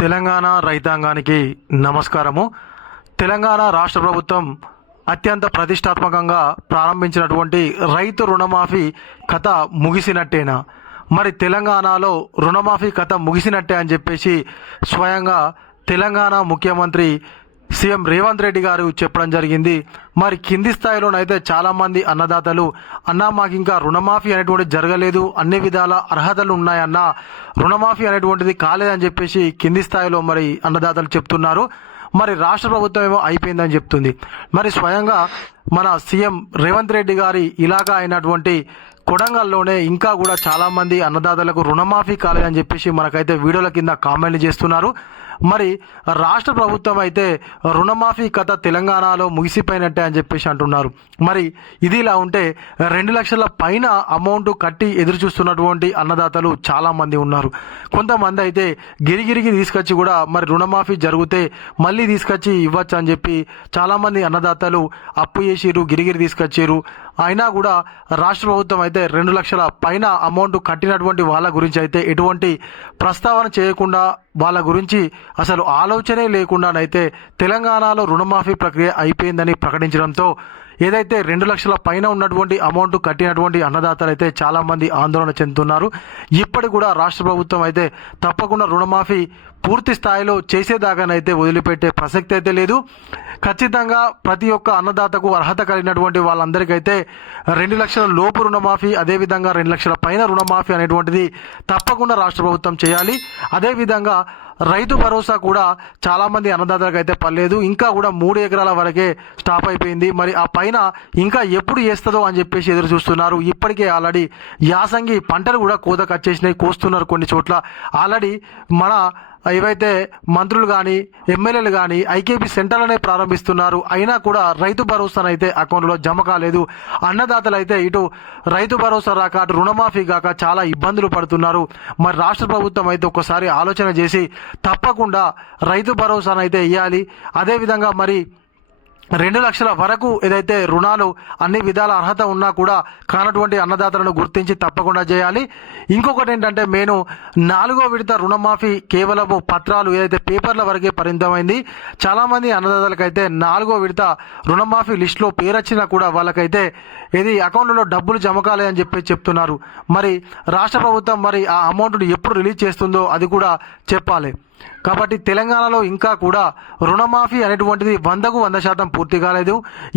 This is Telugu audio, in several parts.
తెలంగాణ రైతాంగానికి నమస్కారము. తెలంగాణ రాష్ట్ర ప్రభుత్వం అత్యంత ప్రతిష్టాత్మకంగా ప్రారంభించినటువంటి రైతు రుణమాఫీ కథ ముగిసినట్టేనా? మరి తెలంగాణలో రుణమాఫీ కథ ముగిసినట్టే అని చెప్పేసి స్వయంగా తెలంగాణ ముఖ్యమంత్రి సీఎం రేవంత్ రెడ్డి గారు చెప్పడం జరిగింది. మరి కింది స్థాయిలోనైతే చాలామంది అన్నదాతలు మాకు ఇంకా రుణమాఫీ అనేటువంటిది జరగలేదు, అన్ని విధాల అర్హతలు ఉన్నాయన్న, రుణమాఫీ అనేటువంటిది కాలేదని చెప్పేసి కింది స్థాయిలో మరి అన్నదాతలు చెప్తున్నారు. మరి రాష్ట్ర ప్రభుత్వం ఏమో అయిపోయిందని చెప్తుంది. మరి స్వయంగా మన సీఎం రేవంత్ రెడ్డి గారి ఇలాగా అయినటువంటి కొడంగల్లోనే ఇంకా కూడా చాలామంది అన్నదాతలకు రుణమాఫీ కాలేదని చెప్పేసి మనకైతే వీడియోల కింద కామెంట్లు చేస్తున్నారు. మరి రాష్ట్ర ప్రభుత్వం అయితే రుణమాఫీ కథ తెలంగాణలో ముగిసిపోయినట్టే అని చెప్పేసి అంటున్నారు. మరి ఇది ఇలా ఉంటే 2 లక్షల పైన అమౌంట్ కట్టి ఎదురు చూస్తున్నటువంటి అన్నదాతలు చాలామంది ఉన్నారు. కొంతమంది అయితే గిరిగిరికి తీసుకొచ్చి కూడా మరి రుణమాఫీ జరిగితే మళ్ళీ తీసుకొచ్చి ఇవ్వచ్చు అని చెప్పి చాలామంది అన్నదాతలు అప్పు చేసిరు, గిరిగిరి తీసుకొచ్చారు. అయినా కూడా రాష్ట్ర ప్రభుత్వం అయితే 2 లక్షల పైన అమౌంట్ కట్టినటువంటి వాళ్ళ గురించి అయితే ఎటువంటి ప్రస్తావన చేయకుండా, వాళ్ళ గురించి అసలు ఆలోచనే లేకుండానైతే తెలంగాణలో రుణమాఫీ ప్రక్రియ అయిపోయిందని ప్రకటించడంతో ఏదైతే 2 లక్షల పైన ఉన్నటువంటి అమౌంట్ కట్టినటువంటి అన్నదాతలు అయితే చాలామంది ఆందోళన చెందుతున్నారు. ఇప్పటికి కూడా రాష్ట్ర ప్రభుత్వం అయితే తప్పకుండా రుణమాఫీ పూర్తి స్థాయిలో చేసేదాకానైతే వదిలిపెట్టే ప్రసక్తి అయితే లేదు. ఖచ్చితంగా ప్రతి ఒక్క అన్నదాతకు అర్హత కలిగినటువంటి వాళ్ళందరికైతే 2 లక్షల లోపు రుణమాఫీ, అదేవిధంగా 2 లక్షల పైన రుణమాఫీ అనేటువంటిది తప్పకుండా రాష్ట్ర ప్రభుత్వం చేయాలి. అదేవిధంగా రైతు భరోసా కూడా చాలామంది అన్నదాతలకు అయితే పర్లేదు, ఇంకా కూడా 3 ఎకరాల వరకే స్టాప్ అయిపోయింది. మరి ఆ పైన ఇంకా ఎప్పుడు వేస్తుందో అని చెప్పేసి ఎదురు చూస్తున్నారు. ఇప్పటికే ఆల్రెడీ యాసంగి పంటలు కూడా కోతకు వచ్చేసినాయి, కోస్తున్నారు కొన్ని చోట్ల. ఆల్రెడీ మన ఏవైతే మంత్రులు కానీ ఎమ్మెల్యేలు కానీ ఐకేపీ సెంటర్లనే ప్రారంభిస్తున్నారు. అయినా కూడా రైతు భరోసానైతే అకౌంట్లో జమ కాలేదు. అన్నదాతలు అయితే ఇటు రైతు భరోసా రాక, అటు రుణమాఫీ కాక చాలా ఇబ్బందులు పడుతున్నారు. మరి రాష్ట్ర ప్రభుత్వం అయితే ఒక్కసారి ఆలోచన చేసి తప్పకుండా రైతు భరోసానైతే ఇవ్వాలి. అదేవిధంగా మరి 2 లక్షల వరకు ఏదైతే రుణాలు అన్ని విధాల అర్హత ఉన్నా కూడా కానటువంటి అన్నదాతలను గుర్తించి తప్పకుండా చేయాలి. ఇంకొకటి ఏంటంటే నేను 4వ విడత రుణమాఫీ కేవలం పత్రాలు ఏదైతే పేపర్ల వరకే పరిమితమైంది. చాలామంది అన్నదాతలకైతే 4వ విడత రుణమాఫీ లిస్టులో పేరొచ్చినా కూడా వాళ్ళకైతే ఇది అకౌంట్లో డబ్బులు జమ కాలేదని చెప్పి చెప్తున్నారు. మరి రాష్ట్ర ప్రభుత్వం మరి ఆ అమౌంట్ను ఎప్పుడు రిలీజ్ చేస్తుందో అది కూడా చెప్పాలి. కాబట్టి తెలంగాణలో ఇంకా కూడా రుణమాఫీ అనేటువంటిది 100కు 100% పూర్తి కాలేదు.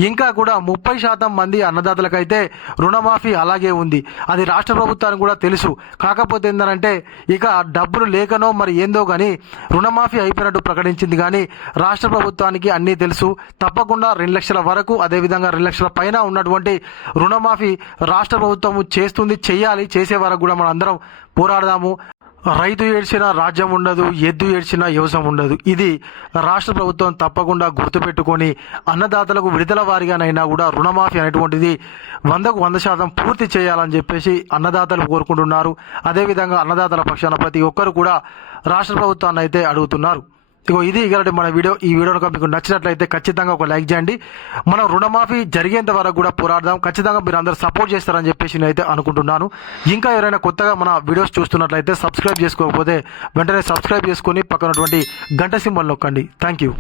ఇంకా కూడా 30% మంది అన్నదాతలకైతే రుణమాఫీ అలాగే ఉంది. అది రాష్ట్ర ప్రభుత్వానికి కూడా తెలుసు. కాకపోతే ఏంటంటే ఇక డబ్బులు లేకనో మరి ఏందో కానీ రుణమాఫీ అయిపోయినట్టు ప్రకటించింది. కానీ రాష్ట్ర ప్రభుత్వానికి అన్నీ తెలుసు. తప్పకుండా 2 లక్షల వరకు, అదేవిధంగా 2 లక్షల పైన ఉన్నటువంటి రుణమాఫీ రాష్ట్ర ప్రభుత్వం చేస్తుంది, చెయ్యాలి. చేసే వరకు కూడా మనం అందరం పోరాడదాము. రైతు ఏడ్చినా రాజ్యం ఉండదు, ఎద్దు ఏడ్చినా వ్యవసాయం ఉండదు. ఇది రాష్ట్ర ప్రభుత్వం తప్పకుండా గుర్తుపెట్టుకొని అన్నదాతలకు విడుదల వారిగానైనా కూడా రుణమాఫీ అనేటువంటిది 100కు 100% పూర్తి చేయాలని చెప్పేసి అన్నదాతలు కోరుకుంటున్నారు. అదేవిధంగా అన్నదాతల పక్షాన ప్రతి ఒక్కరు కూడా రాష్ట్ర ప్రభుత్వాన్ని అయితే అడుగుతున్నారు. ఇది ఇలాంటి మన వీడియో. ఈ వీడియో మీకు నచ్చినట్లయితే ఖచ్చితంగా ఒక లైక్ చేయండి. మనం రుణమాఫీ జరిగేంత వరకు కూడా పోరాడదాం. ఖచ్చితంగా మీరు అందరూ సపోర్ట్ చేస్తారని చెప్పేసి నేనైతే అనుకుంటున్నాను. ఇంకా ఎవరైనా కొత్తగా మన వీడియోస్ చూస్తున్నట్లయితే సబ్స్క్రైబ్ చేసుకోకపోతే వెంటనే సబ్స్క్రైబ్ చేసుకొని పక్కనటువంటి గంట సింబల్ నొక్కండి. Thank you.